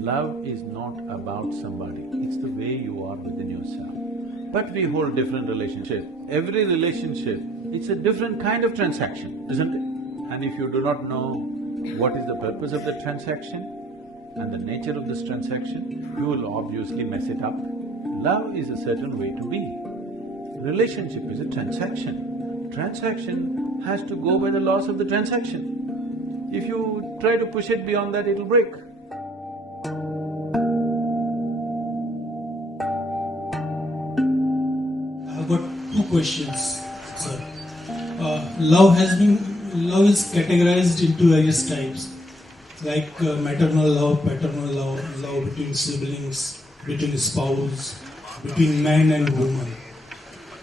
Love is not about somebody, it's the way you are within yourself. But we hold different relationships. Every relationship, it's a different kind of transaction, isn't it? And if you do not know what is the purpose of the transaction and the nature of this transaction, you will obviously mess it up. Love is a certain way to be. Relationship is a transaction. Transaction has to go by the laws of the transaction. If you try to push it beyond that, it'll break. I've got two questions, sir. Love is categorized into various types, like maternal love, paternal love, love between siblings, between spouse, between man and woman.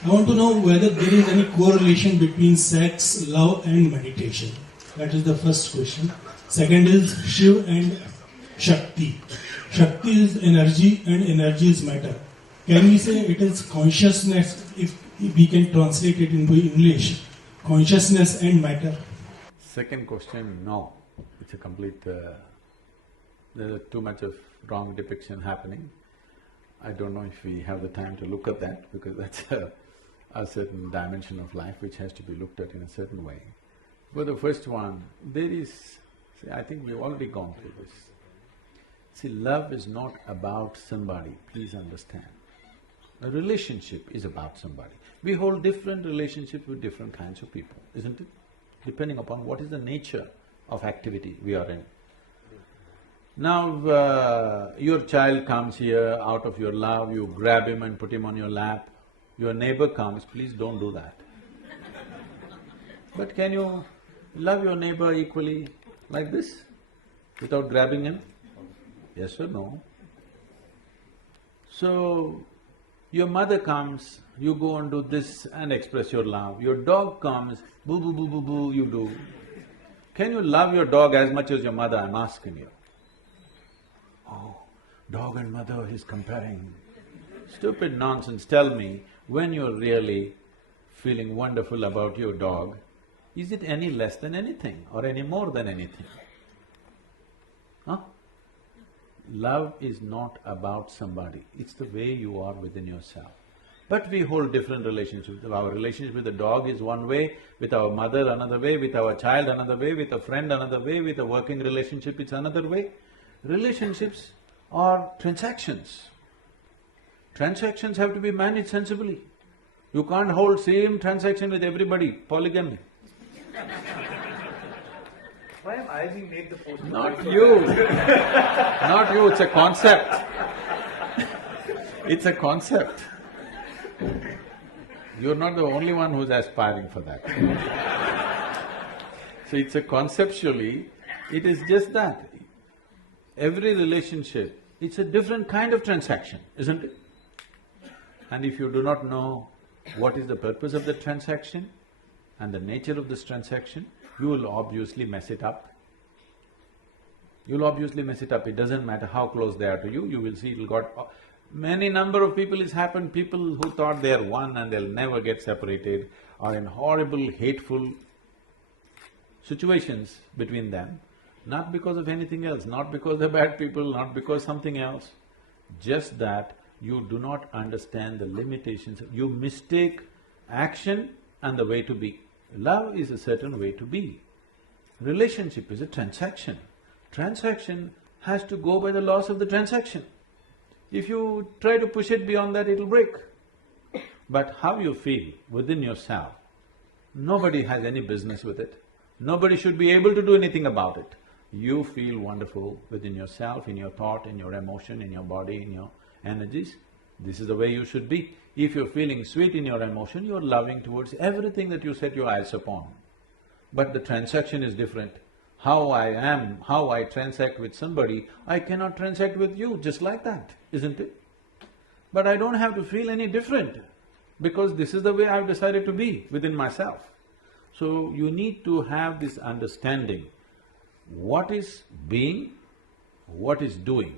I want to know whether there is any correlation between sex, love and meditation. That is the first question. Second is Shiv and Shakti. Shakti is energy and energy is matter. Can we say it is consciousness, if we can translate it into English, consciousness and matter? Second question, no. It's a complete… there's too much of wrong depiction happening. I don't know if we have the time to look at that, because that's a certain dimension of life which has to be looked at in a certain way. For the first one, there is… see, I think we've already gone through this. See, love is not about somebody, please understand. A relationship is about somebody. We hold different relationships with different kinds of people, isn't it? Depending upon what is the nature of activity we are in. Now, your child comes here, out of your love, you grab him and put him on your lap. Your neighbor comes, please don't do that. But can you love your neighbor equally like this, without grabbing him? Yes or no? So, your mother comes, you go and do this and express your love. Your dog comes, boo boo boo boo boo, you do. Can you love your dog as much as your mother? I'm asking you. Oh, dog and mother, he's comparing. Stupid nonsense, tell me, when you're really feeling wonderful about your dog, is it any less than anything or any more than anything? Huh? Love is not about somebody, it's the way you are within yourself. But we hold different relationships. Our relationship with the dog is one way, with our mother another way, with our child another way, with a friend another way, with a working relationship it's another way. Relationships are transactions. Transactions have to be managed sensibly. You can't hold same transaction with everybody, polygamy. Why am I being made the poster? Not you, not you, it's a concept. It's a concept. You're not the only one who's aspiring for that. So it's a conceptually, it is just that. Every relationship, it's a different kind of transaction, isn't it? And if you do not know what is the purpose of the transaction and the nature of this transaction, you will obviously mess it up. You'll obviously mess it up, it doesn't matter how close they are to you, you will see it'll got… many number of people it's happened, people who thought they're one and they'll never get separated are in horrible, hateful situations between them, not because of anything else, not because they're bad people, not because something else, just that you do not understand the limitations, you mistake action and the way to be. Love is a certain way to be. Relationship is a transaction. Transaction has to go by the laws of the transaction. If you try to push it beyond that, it'll break. But how you feel within yourself, nobody has any business with it. Nobody should be able to do anything about it. You feel wonderful within yourself, in your thought, in your emotion, in your body, in your energies. This is the way you should be. If you're feeling sweet in your emotion, you're loving towards everything that you set your eyes upon. But the transaction is different. How I am, how I transact with somebody, I cannot transact with you just like that, isn't it? But I don't have to feel any different, because this is the way I've decided to be within myself. So you need to have this understanding, what is being, what is doing.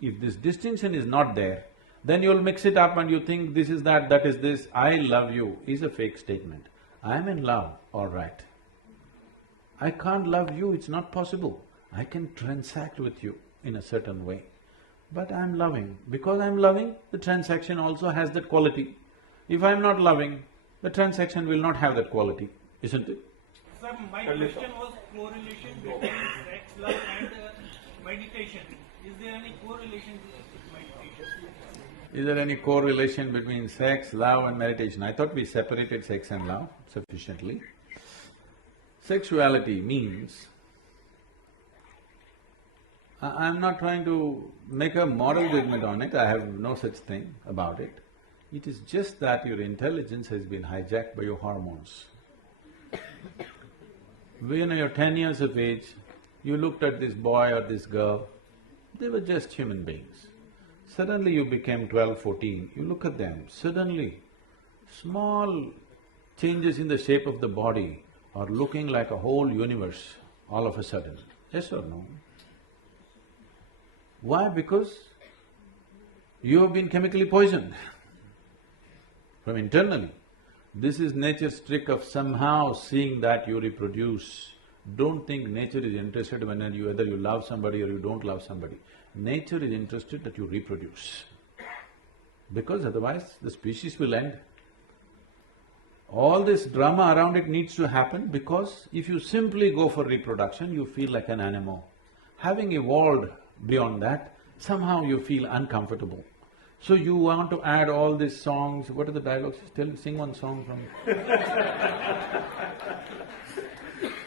If this distinction is not there, then you'll mix it up and you think this is that is this. I love you is a fake statement. I'm in love, all right. I can't love you, it's not possible. I can transact with you, in a certain way. But I'm loving. Because I'm loving, the transaction also has that quality. If I'm not loving, the transaction will not have that quality, isn't it? Sir, my question was correlation between sex, love and meditation. Is there any correlation with meditation? Is there any correlation between sex, love and meditation? I thought we separated sex and love sufficiently. Sexuality means… I'm not trying to make a moral judgment on it, I have no such thing about it. It is just that your intelligence has been hijacked by your hormones. When you're 10 years of age, you looked at this boy or this girl, they were just human beings. Suddenly you became 12, 14, you look at them, suddenly small changes in the shape of the body are looking like a whole universe all of a sudden. Yes or no? Why? Because you have been chemically poisoned from internally. This is nature's trick of somehow seeing that you reproduce. Don't think nature is interested when whether you love somebody or you don't love somebody. Nature is interested that you reproduce, because otherwise the species will end. All this drama around it needs to happen because if you simply go for reproduction, you feel like an animal. Having evolved beyond that, somehow you feel uncomfortable. So you want to add all these songs, what are the dialogues? Sing one song from…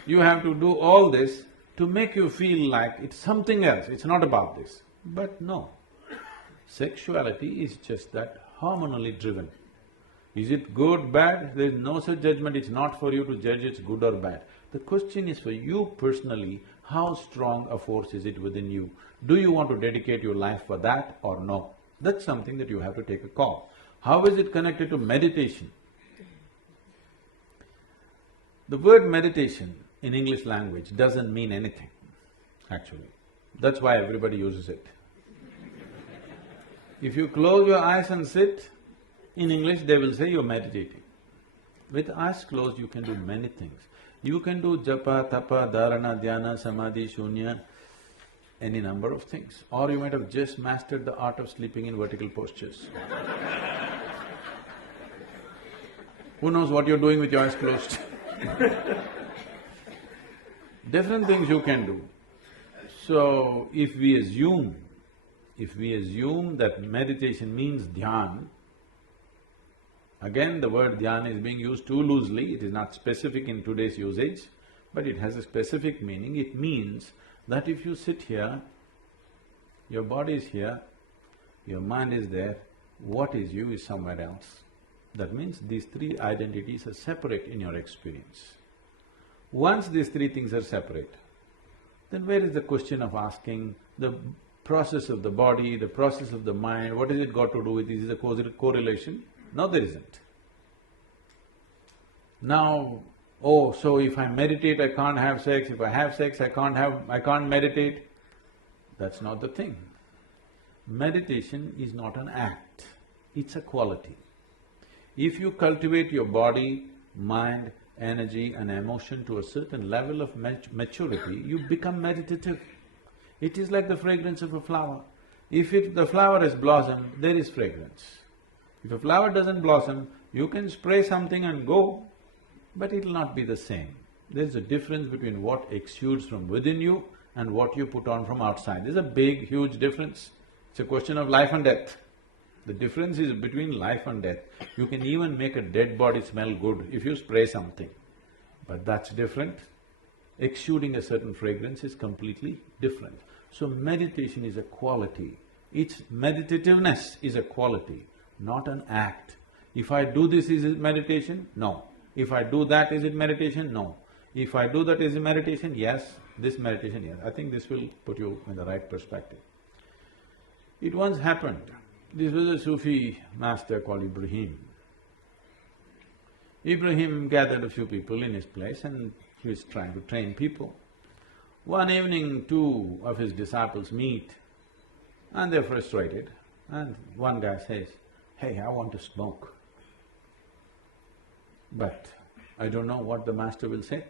You have to do all this to make you feel like it's something else, it's not about this. But no, sexuality is just that hormonally driven. Is it good, bad? There is no such judgment, it's not for you to judge it's good or bad. The question is for you personally, how strong a force is it within you? Do you want to dedicate your life for that or no? That's something that you have to take a call. How is it connected to meditation? The word meditation in English language doesn't mean anything, actually. That's why everybody uses it. If you close your eyes and sit, in English they will say you're meditating. With eyes closed you can do many things. You can do japa, tapa, dharana, dhyana, samadhi, shunya, any number of things. Or you might have just mastered the art of sleeping in vertical postures. Who knows what you're doing with your eyes closed? Different things you can do. So, if we assume that meditation means dhyan, again the word dhyan is being used too loosely, it is not specific in today's usage, but it has a specific meaning. It means that if you sit here, your body is here, your mind is there, what is you is somewhere else. That means these three identities are separate in your experience. Once these three things are separate, then where is the question of asking the process of the body, the process of the mind, what has it got to do with this? Is there a correlation? No, there isn't. Now, oh, so if I meditate I can't have sex, if I have sex I can't meditate. That's not the thing. Meditation is not an act, it's a quality. If you cultivate your body, mind, energy and emotion to a certain level of maturity, you become meditative. It is like the fragrance of a flower. If the flower has blossomed, there is fragrance. If a flower doesn't blossom, you can spray something and go, but it'll not be the same. There's a difference between what exudes from within you and what you put on from outside. There's a big, huge difference. It's a question of life and death. The difference is between life and death. You can even make a dead body smell good if you spray something, but that's different. Exuding a certain fragrance is completely different. So meditation is a quality. Its meditativeness is a quality, not an act. If I do this, is it meditation? No. If I do that, is it meditation? No. If I do that, is it meditation? Yes. This meditation, yes. I think this will put you in the right perspective. It once happened, this was a Sufi master called Ibrahim. Ibrahim gathered a few people in his place and he was trying to train people. One evening, two of his disciples meet and they're frustrated, and one guy says, "Hey, I want to smoke, but I don't know what the master will say."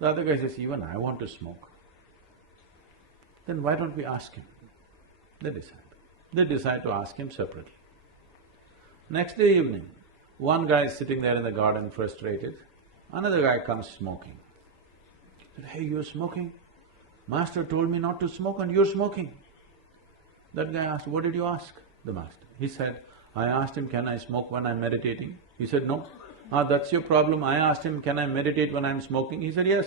The other guy says, "Even I want to smoke." Then why don't we ask him? They decide. They decide to ask him separately. Next day evening, one guy is sitting there in the garden frustrated, another guy comes smoking. He said, "Hey, you're smoking? Master told me not to smoke and you're smoking." That guy asked, "What did you ask the master?" He said, "I asked him, can I smoke when I'm meditating?" He said, "No." "Ah, that's your problem. I asked him, can I meditate when I'm smoking?" He said, "Yes."